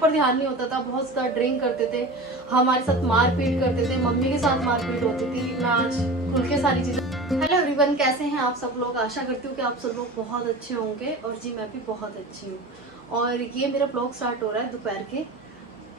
पर ध्यान नहीं होता था, बहुत ज्यादा ड्रिंक करते थे, हमारे साथ मारपीट करते थे, मम्मी के साथ मारपीट होती थी। मैं आज खुल के सारी चीजें। हेलो एवरीवन, कैसे हैं आप सब लोग? आशा करती हूँ कि आप सब लोग बहुत अच्छे होंगे और जी मैं भी बहुत अच्छी हूँ। और ये मेरा ब्लॉग स्टार्ट हो रहा है दोपहर के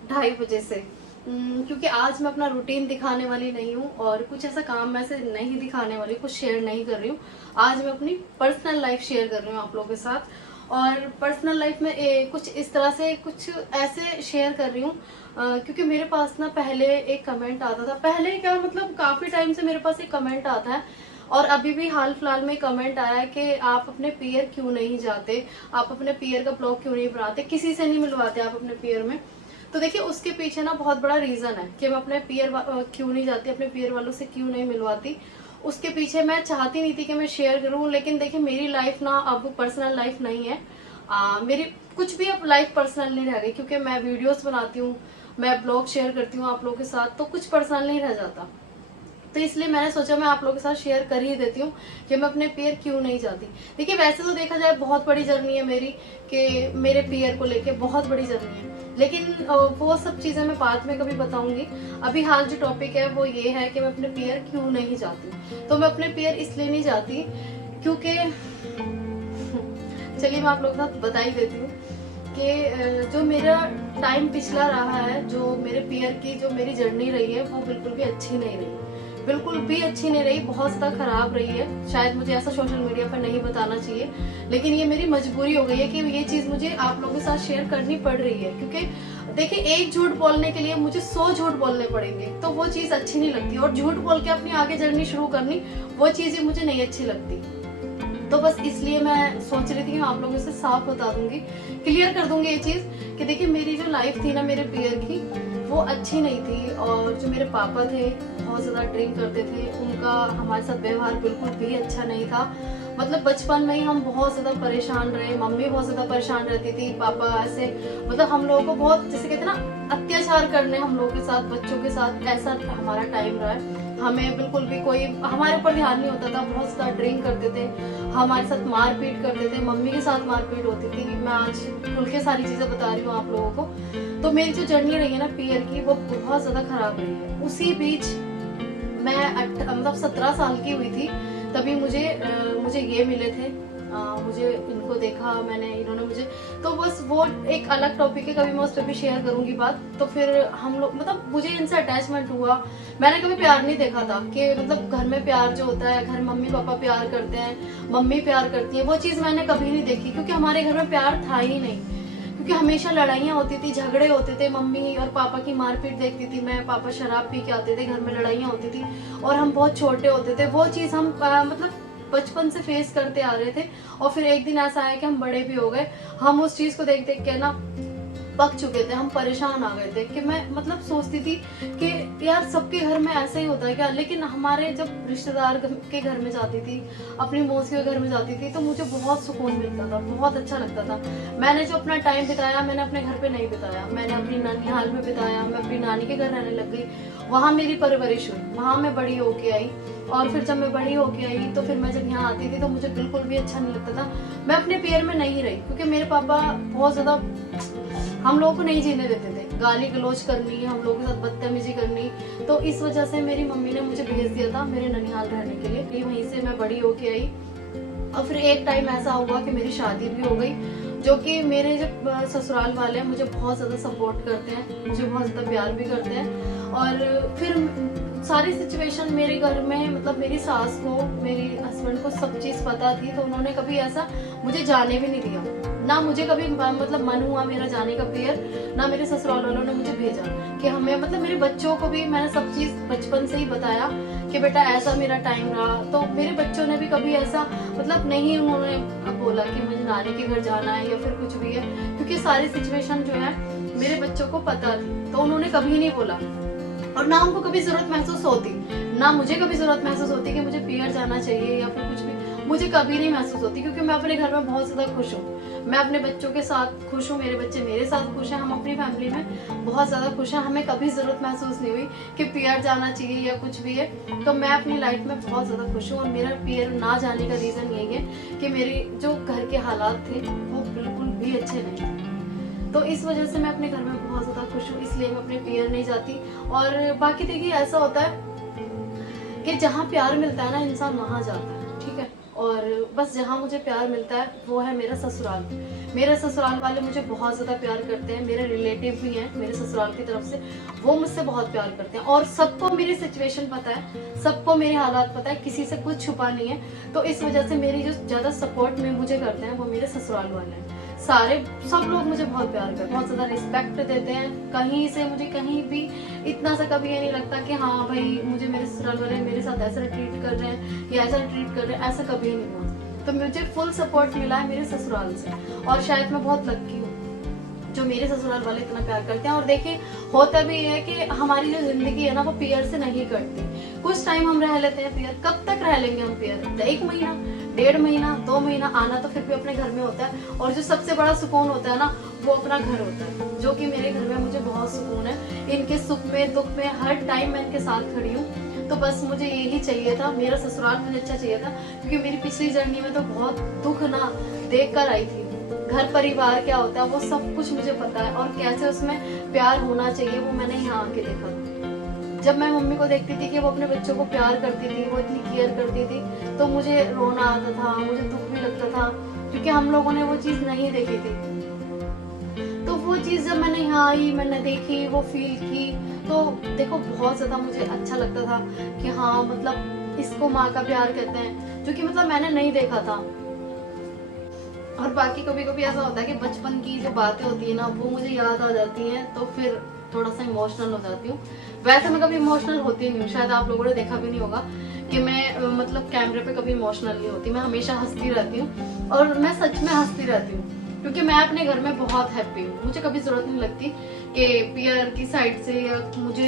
2:30 बजे से, क्योंकि आज मैं अपना रूटीन दिखाने वाली नहीं हूँ और कुछ ऐसा काम मैं से नहीं दिखाने वाली, कुछ शेयर नहीं कर रही हूँ। आज मैं अपनी पर्सनल लाइफ शेयर कर रही हूँ आप लोगों के साथ। और पर्सनल लाइफ में कुछ इस तरह से कुछ ऐसे शेयर कर रही हूँ क्योंकि मेरे पास ना पहले एक कमेंट आता था, पहले क्या मतलब काफी टाइम से मेरे पास एक कमेंट आता है और अभी भी हाल फिलहाल में कमेंट आया है कि आप अपने पीयर क्यों नहीं जाते, आप अपने पीयर का ब्लॉग क्यों नहीं बनाते, किसी से नहीं मिलवाते आप अपने पीयर में। तो देखिए उसके पीछे ना बहुत बड़ा रीजन है कि मैं अपने पीयर क्यों नहीं जाती, अपने पीयर वालों से क्यों नहीं मिलवाती। उसके पीछे मैं चाहती नहीं थी कि मैं शेयर करूं, लेकिन देखिए मेरी लाइफ ना अब पर्सनल लाइफ नहीं है। मेरी कुछ भी अब लाइफ पर्सनल नहीं रह गई, क्योंकि मैं वीडियोस बनाती हूँ, मैं ब्लॉग शेयर करती हूँ आप लोगों के साथ, तो कुछ पर्सनल नहीं रह जाता। तो इसलिए मैंने सोचा मैं आप लोगों के साथ शेयर कर ही देती हूँ कि मैं अपने पीयर क्यों नहीं जाती। देखिए वैसे तो देखा जाए बहुत बड़ी जर्नी है मेरी, कि मेरे पीयर को लेके बहुत बड़ी जर्नी है, लेकिन वो सब चीजें मैं बाद में कभी बताऊंगी। अभी हाल जो टॉपिक है वो ये है कि मैं अपने पीयर क्यों नहीं जाती। तो मैं अपने पीयर इसलिए नहीं जाती क्योंकि चलिए मैं आप लोगों के साथ बता ही देती हूँ कि जो मेरा टाइम पिछला रहा है, जो मेरे पीयर की जो मेरी जर्नी रही है वो बिल्कुल भी अच्छी नहीं रही, बिल्कुल भी अच्छी नहीं रही, बहुत ज्यादा खराब रही है। शायद मुझे ऐसा सोशल मीडिया पर नहीं बताना चाहिए, लेकिन ये मेरी मजबूरी हो गई है कि ये चीज मुझे आप लोगों के साथ शेयर करनी पड़ रही है। क्योंकि देखिए एक झूठ बोलने के लिए मुझे 100 झूठ बोलने पड़ेंगे, तो वो चीज अच्छी नहीं लगती। और झूठ बोल के अपनी आगे जर्नी शुरू करनी, वो चीजें मुझे नहीं अच्छी लगती। तो बस इसलिए मैं सोच रही थी कि मैं आप लोगों से साफ बता दूंगी, क्लियर कर दूंगी ये चीज कि देखिए मेरी जो लाइफ थी ना मेरे पीयर की, वो अच्छी नहीं थी। और जो मेरे पापा थे बहुत ज्यादा ड्रिंक करते थे, उनका हमारे साथ व्यवहार बिल्कुल भी अच्छा नहीं था। मतलब बचपन में ही हम बहुत ज्यादा परेशान रहे, मम्मी बहुत ज्यादा परेशान रहती थी, पापा ऐसे मतलब हम लोगों को बहुत जैसे कहते हैं ना अत्याचार करने हम लोगों के साथ, बच्चों के साथ, ऐसा हमारा टाइम रहा है। हमें बिल्कुल भी कोई हमारे ऊपर ध्यान नहीं होता था, बहुत ज्यादा ड्रिंक करते थे, हमारे साथ मारपीट करते थे, मम्मी के साथ मारपीट होती थी। मैं आज खुल के सारी चीजें बता रही हूँ आप लोगों को। तो मेरी जो जर्नी रही है ना पीयर की, वो बहुत ज्यादा खराब रही है। उसी बीच मैं मतलब 17 साल की हुई थी, तभी मुझे ये मिले थे। मुझे इनको देखा मैंने, इन्होंने मुझे, तो बस वो एक अलग टॉपिक है, कभी मैं उस पर भी शेयर करूंगी बात। तो फिर हम लोग मतलब मुझे इनसे अटैचमेंट हुआ। मैंने कभी प्यार नहीं देखा था कि मतलब घर में प्यार जो होता है, घर मम्मी पापा प्यार करते हैं, मम्मी प्यार करती है, वो चीज मैंने कभी नहीं देखी, क्योंकि हमारे घर में प्यार था ही नहीं। क्योंकि हमेशा लड़ाइयाँ होती थी, झगड़े होते थे, मम्मी और पापा की मारपीट देखती थी मैं, पापा शराब पी के आते थे, घर में लड़ाइयाँ होती थी और हम बहुत छोटे होते थे। वो चीज हम मतलब बचपन से फेस करते आ रहे थे। और फिर एक दिन ऐसा आया कि हम बड़े भी हो गए, हम उस चीज को देख देख के ना पक चुके थे, हम परेशान आ गए थे कि मैं मतलब सोचती थी कि यार सबके घर में ऐसा ही होता है क्या। लेकिन हमारे जब रिश्तेदार के घर में जाती थी, अपनी मौसी के घर में जाती थी, तो मुझे बहुत सुकून मिलता था, बहुत अच्छा लगता था। मैंने जो अपना टाइम बिताया मैंने अपने घर पे नहीं बिताया, मैंने अपनी नानी में बिताया। मैं अपनी नानी के घर रहने लग गई, वहां मेरी परवरिश हुई, वहां मैं बड़ी होके आई। और फिर जब मैं बड़ी होके आई तो फिर मैं जब यहाँ आती थी तो मुझे बिल्कुल भी अच्छा नहीं लगता था। मैं अपने पीयर में नहीं रही, क्योंकि मेरे पापा बहुत ज्यादा हम लोगों को नहीं जीने देते थे, गाली गलौज करनी, हम लोगों के साथ बदतमीजी करनी। तो इस वजह से मेरी मम्मी ने मुझे भेज दिया था मेरे ननिहाल रहने के लिए। वहीं से मैं बड़ी होके आई। और फिर एक टाइम ऐसा हुआ कि मेरी शादी भी हो गई, जो कि मेरे जो ससुराल वाले हैं मुझे बहुत ज्यादा सपोर्ट करते हैं, मुझे बहुत ज्यादा प्यार भी करते हैं। और फिर सारी सिचुएशन मेरे घर में मतलब मेरी सास को, मेरी हस्बैंड को सब चीज पता थी, तो उन्होंने कभी ऐसा मुझे जाने भी नहीं दिया। ना मुझे कभी मतलब मन हुआ मेरा जाने का पीयर, ना मेरे ससुराल वालों ने मुझे भेजा कि हमें मतलब मेरे बच्चों को भी मैंने सब चीज बचपन से ही बताया कि बेटा ऐसा मेरा टाइम रहा। तो मेरे बच्चों ने भी कभी ऐसा मतलब नहीं उन्होंने बोला कि मुझे नानी के घर जाना है या फिर कुछ भी है, क्योंकि सारी सिचुएशन जो है मेरे बच्चों को पता थी, तो उन्होंने कभी नहीं बोला। और ना उनको कभी जरूरत महसूस होती, ना मुझे कभी जरूरत महसूस होती कि मुझे पीयर जाना चाहिए या फिर कुछ भी, मुझे कभी नहीं महसूस होती, क्योंकि मैं अपने घर में बहुत ज्यादा खुश हूँ। मैं अपने बच्चों के साथ खुश हूँ, मेरे बच्चे मेरे साथ खुश हैं, हम अपनी फैमिली में बहुत ज्यादा खुश हैं। हमें कभी जरूरत महसूस नहीं हुई कि पीयर जाना चाहिए या कुछ भी है। तो मैं अपनी लाइफ में बहुत ज्यादा खुश हूँ। और मेरा पीयर ना जाने का रीजन यही है कि मेरे जो घर के हालात थे वो बिल्कुल भी अच्छे नहीं थे। तो इस वजह से मैं अपने घर में बहुत ज़्यादा खुश हूँ, इसलिए मैं अपने पियर नहीं जाती। और बाकी देखिए ऐसा होता है कि जहाँ प्यार मिलता है ना इंसान वहाँ जाता है, ठीक है। और बस जहाँ मुझे प्यार मिलता है वो है मेरा ससुराल। मेरे ससुराल वाले मुझे बहुत ज़्यादा प्यार करते हैं, मेरे रिलेटिव भी हैं मेरे ससुराल की तरफ से, वो मुझसे बहुत प्यार करते हैं। और सबको मेरी सिचुएशन पता है, सबको मेरे हालात पता है, किसी से कुछ छुपा नहीं है। तो इस वजह से मेरी जो ज़्यादा सपोर्ट में मुझे करते हैं वो मेरे ससुराल वाले हैं। सब लोग मुझे बहुत प्यार करते हैं, बहुत ज़्यादा रिस्पेक्ट देते हैं। कहीं से मुझे कहीं भी इतना सा कभी ये नहीं लगता कि हाँ भाई मुझे मेरे ससुराल वाले मेरे साथ ऐसा ट्रीट कर रहे हैं या ऐसा ट्रीट कर रहे हैं, ऐसा कभी नहीं हुआ। तो मुझे फुल सपोर्ट मिला है मेरे ससुराल से, और शायद मैं बहुत लकी हूँ जो मेरे ससुराल वाले इतना प्यार करते हैं। और देखिए होता भी है कि हमारी जो जिंदगी है ना वो पियर से नहीं कटती। कुछ टाइम हम रह लेते हैं पियर, कब तक रह लेंगे हम पियर? 1 महीना, 1.5 महीना, 2 महीना, आना तो फिर भी अपने घर में होता है। और जो सबसे बड़ा सुकून होता है ना वो अपना घर होता है, जो कि मेरे घर में मुझे बहुत सुकून है। इनके सुख में दुख में हर टाइम मैं इनके साथ खड़ी हूँ। तो बस मुझे यही चाहिए था, मेरा ससुराल मुझे अच्छा चाहिए था, क्योंकि मेरी पिछली जर्नी में तो बहुत दुख ना देख कर आई थी। घर परिवार क्या होता है वो सब कुछ मुझे पता है, और कैसे उसमें प्यार होना चाहिए वो मैंने यहाँ आके देखा था। जब मैं मम्मी को देखती थी कि वो अपने बच्चों को प्यार करती थी, वो इतनी केयर करती थी, तो मुझे रोना आता था, मुझे दुख भी लगता था, क्योंकि हम लोगों ने वो चीज़ नहीं देखी थी। तो वो चीज़ जब मैंने यहाँ आई, मैंने देखी, वो फील की, तो देखो बहुत ज़्यादा मुझे अच्छा लगता था कि हाँ मतलब इसको माँ का प्यार कहते हैं, जो कि मतलब मैंने नहीं देखा था। और बाकी कभी कभी ऐसा होता है कि बचपन की जो बातें होती है ना वो मुझे याद आ जाती हैं, तो फिर थोड़ा सा इमोशनल हो जाती हूँ। वैसे मैं कभी इमोशनल होती नहीं हूँ, शायद आप लोगों ने देखा भी नहीं होगा कि मैं मतलब कैमरे पे कभी इमोशनल नहीं होती। मैं हमेशा हंसती रहती हूँ, और मैं सच में हंसती रहती हूँ, क्योंकि मैं अपने घर में बहुत हैप्पी हूँ। मुझे कभी जरूरत नहीं लगती कि पियर की साइड से, या मुझे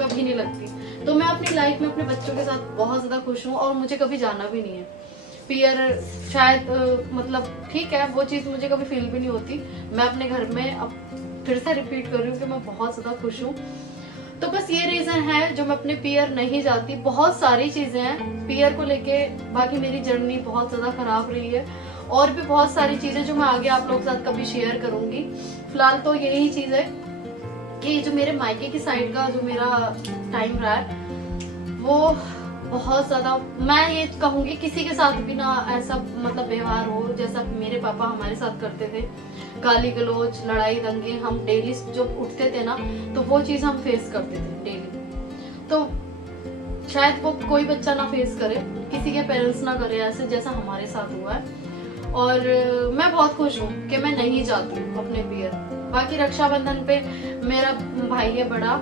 कभी नहीं लगती। तो मैं अपनी लाइफ में अपने बच्चों के साथ बहुत ज्यादा खुश हूँ, और मुझे कभी जाना भी नहीं है पियर। शायद मतलब ठीक है वो चीज़ मुझे कभी फील भी नहीं होती। मैं अपने घर में अब फिर से रिपीट कर रही हूँ कि मैं बहुत ज़्यादा खुश हूँ। तो बस ये रीज़न है जो मैं अपने पियर नहीं जाती। बहुत सारी चीज़ें हैं पियर को लेके, बाकी मेरी जर्नी बहुत ज़्यादा ख़राब रही है, और भी बहुत सारी चीज़ें जो मैं आगे आप लोगों के साथ कभी शेयर करूँगी। फिलहाल तो यही चीज़ है कि जो मेरे मायके की साइड का जो मेरा टाइम रहा है वो बहुत ज्यादा, मैं ये कहूंगी किसी के साथ भी ना ऐसा मतलब व्यवहार हो जैसा मेरे पापा हमारे साथ करते थे। गाली गलौज, लड़ाई दंगे, हम डेली जब उठते थे ना तो वो चीज हम फेस करते थे डेली। तो शायद वो कोई बच्चा ना फेस करे, किसी के पेरेंट्स ना करे ऐसे जैसा हमारे साथ हुआ है। और मैं बहुत खुश हूँ कि मैं नहीं जाती हूँ अपने पियर। बाकी रक्षाबंधन पे मेरा भाई है बड़ा,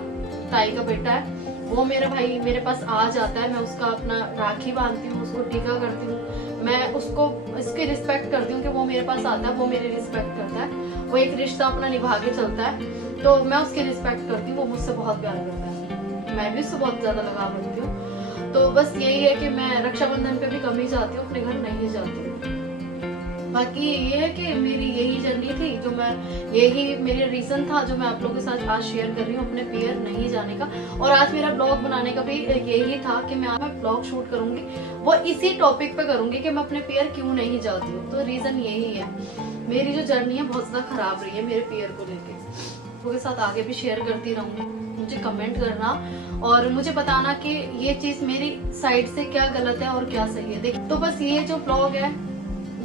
ताई का बेटा है, वो मेरा भाई मेरे पास आ जाता है। मैं उसका अपना राखी बांधती हूँ, उसको टीका करती हूँ, मैं उसको इसकी रिस्पेक्ट करती हूँ कि वो मेरे पास आता है, वो मेरी रिस्पेक्ट करता है, वो एक रिश्ता अपना निभा के चलता है। तो मैं उसकी रिस्पेक्ट करती हूँ, वो मुझसे बहुत प्यार करता है, मैं भी उससे बहुत ज्यादा लगाव रखती हूँ। तो बस यही है कि मैं रक्षाबंधन पे भी कम ही जाती हूँ, अपने घर नहीं जाती हूँ। बाकी ये है कि मेरी यही जर्नी थी, जो मैं यही मेरा रीजन था जो मैं आप लोगों के साथ आज शेयर कर रही हूँ अपने पियर नहीं जाने का। और आज मेरा ब्लॉग बनाने का भी यही था कि मैं ब्लॉग शूट करूंगी, वो इसी टॉपिक पे करूंगी कि मैं अपने पियर क्यों नहीं जाती हूँ। तो रीजन यही है, मेरी जो जर्नी है बहुत ज्यादा खराब रही है मेरे पियर को लेके, आपके साथ आगे भी शेयर करती रहूंगी। मुझे कमेंट करना और मुझे बताना कि ये चीज मेरी साइड से क्या गलत है और क्या सही है। देख तो बस ये जो ब्लॉग है,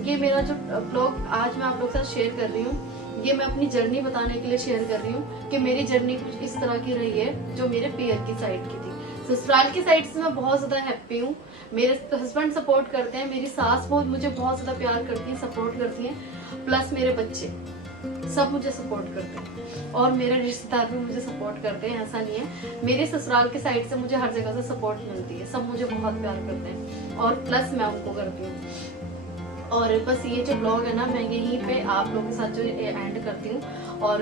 ये मेरा जो ब्लॉग आज मैं आप लोग के साथ शेयर कर रही हूँ, ये मैं अपनी जर्नी बताने के लिए शेयर कर रही हूँ कि मेरी जर्नी कुछ इस तरह की रही है जो मेरे पियर की साइड की थी। ससुराल की साइड से मैं बहुत ज्यादा हैप्पी हूँ, मेरे हस्बैंड सपोर्ट करते हैं, मेरी सास बहुत मुझे बहुत ज्यादा प्यार करती है, सपोर्ट करती है, प्लस मेरे बच्चे सब मुझे सपोर्ट करते हैं, और मेरे रिश्तेदार भी मुझे सपोर्ट करते हैं। ऐसा नहीं है, मेरे ससुराल की साइड से मुझे हर जगह से सपोर्ट मिलती है, सब मुझे बहुत प्यार करते हैं, और प्लस मैं उनको करती हूँ। और बस ये जो ब्लॉग है ना, मैं यहीं पे आप लोगों के साथ जो एंड करती हूँ, और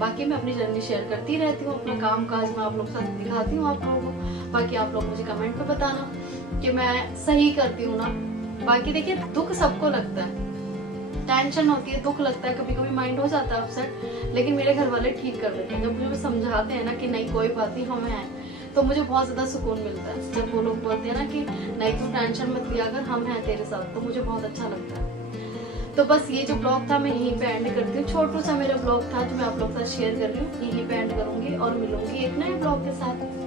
बाकी मैं अपनी जर्नी शेयर करती रहती हूँ, अपना काम काज मैं आप लोगों के साथ दिखाती हूँ आप लोगों को। बाकी आप लोग मुझे कमेंट पे बताना कि मैं सही करती हूँ ना। बाकी देखिए दुख सबको लगता है, टेंशन होती है, दुख लगता है, कभी कभी माइंड हो जाता है अपसेट, लेकिन मेरे घर वाले ठीक कर देते हैं। जब मुझे समझाते हैं ना कि नहीं कोई बात नहीं, हम हैं, तो मुझे बहुत ज्यादा सुकून मिलता है। जब वो लोग बोलते हैं ना कि नहीं तू टेंशन मत लिया अगर हम हैं तेरे साथ, तो मुझे बहुत अच्छा लगता है। तो बस ये जो ब्लॉग था मैं यहीं पे एंड करती हूँ। छोटू सा मेरा ब्लॉग था जो मैं आप लोग के साथ शेयर कर रही हूँ, यहीं पे एंड करूंगी और मिलूंगी एक नए ब्लॉग के साथ।